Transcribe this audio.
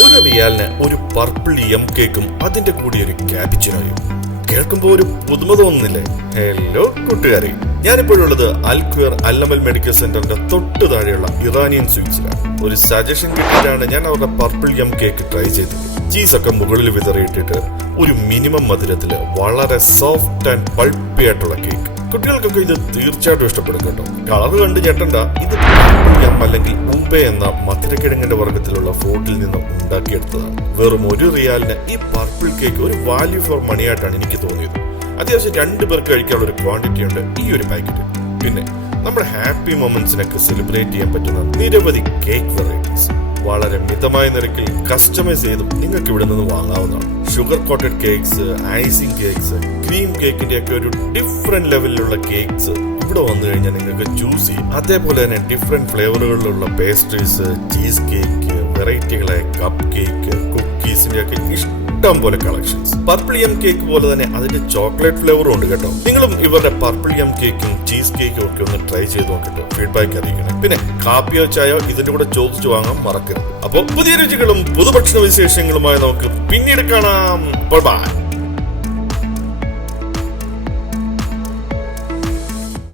ഒരു റിയാലിന് ഒരു purple M കേക്കും അതിന്റെ കൂടി ഒരു ക്യാപിച്ചറായും കേൾക്കുമ്പോ ഒരു പുതുമ തോന്നുന്നില്ലേ? ഹലോ കൂട്ടുകാരെ. ഞാനിപ്പോഴുള്ളത് അൽക്വയർ അല്ലമൽ മെഡിക്കൽ സെന്ററിന്റെ തൊട്ട് താഴെയുള്ള ഇറാനിയൻ സ്വീറ്റ്സിലാണ്. ഒരു സജഷൻ കിട്ടിയിട്ടാണ് ഞാൻ അവരുടെ പർപ്പിൾ എം കേക്ക് ട്രൈ ചെയ്തത്. ചീസൊക്കെ മുകളിൽ വിതറിയിട്ടിട്ട് ഒരു മിനിമം മധുരത്തിൽ വളരെ സോഫ്റ്റ് ആൻഡ് പൾപ്പി ആയിട്ടുള്ള കേക്ക് കുട്ടികൾക്കൊക്കെ ഇത് തീർച്ചയായിട്ടും ഇഷ്ടപ്പെടും കേട്ടോ. കളർ കണ്ട് ഞെട്ടണ്ട. ഇത് അല്ലെങ്കിൽ മുംബൈ എന്ന മധുരക്കിഴങ്ങിന്റെ വർഗത്തിലുള്ള ഫ്രൂട്ടിൽ നിന്ന് ഉണ്ടാക്കിയെടുത്തതാണ്. വെറും ഒരു റിയാലിന് ഈ പർപ്പിൾ കേക്ക് ഒരു വാല്യൂ ഫോർ മണി ആയിട്ടാണ് എനിക്ക് തോന്നിയത്. അത്യാവശ്യം രണ്ടു പേർക്ക് കഴിക്കാനുള്ള ഒരു ക്വാണ്ടിറ്റി ഉണ്ട് ഈ ഒരു പാക്കറ്റ് പിന്നെ നമ്മുടെ ഹാപ്പി മൊമെന്റ്സിനൊക്കെ സെലിബ്രേറ്റ് ചെയ്യാൻ പറ്റുന്ന നിരവധി കേക്ക് വെറൈറ്റീസ് വളരെ മിതമായ നിരക്കിൽ കസ്റ്റമൈസ് ചെയ്തും നിങ്ങൾക്ക് ഇവിടെ നിന്ന് വാങ്ങാവുന്നതാണ്. Sugar coated cakes icing cakes cream കേക്കിന്റെ ഒക്കെ ഒരു ഡിഫറെന്റ് ലെവലിലുള്ള കേക്ക്സ് ഇവിടെ വന്നു കഴിഞ്ഞാൽ നിങ്ങൾക്ക് ചൂസ് ചെയ്യും. അതേപോലെ തന്നെ ഡിഫറെന്റ് ഫ്ലേവറുകളിലുള്ള പേസ്ട്രീസ് ചീസ് കേക്ക് വെറൈറ്റികളെ കപ്പ് കേക്ക് ഒക്കെ ഇഷ്ടം പോലെ കളക്ഷൻസ് പർപ്പിൾ എം കേക്ക് പോലെ തന്നെ അതിന്റെ ചോക്ലേറ്റ് ഫ്ലേവറും ഉണ്ട് കേട്ടോ. നിങ്ങളും ഇവരുടെ പർപ്പിൾ എം കേക്കും ചീസ് കേക്കും ഒക്കെ ഒന്ന് ട്രൈ ചെയ്ത് നോക്കിട്ട് ഫീഡ്ബാക്ക് അറിയിക്കണം. പിന്നെ കാപ്പിയോ ചായയോ ഇതിന്റെ കൂടെ ചോദിച്ചു വാങ്ങാൻ മറക്കരുത്. അപ്പോൾ പുതിയ രുചികളും പുതുഭക്ഷണ വിശേഷങ്ങളുമായി നമുക്ക് പിന്നീട് കാണാം. ബൈ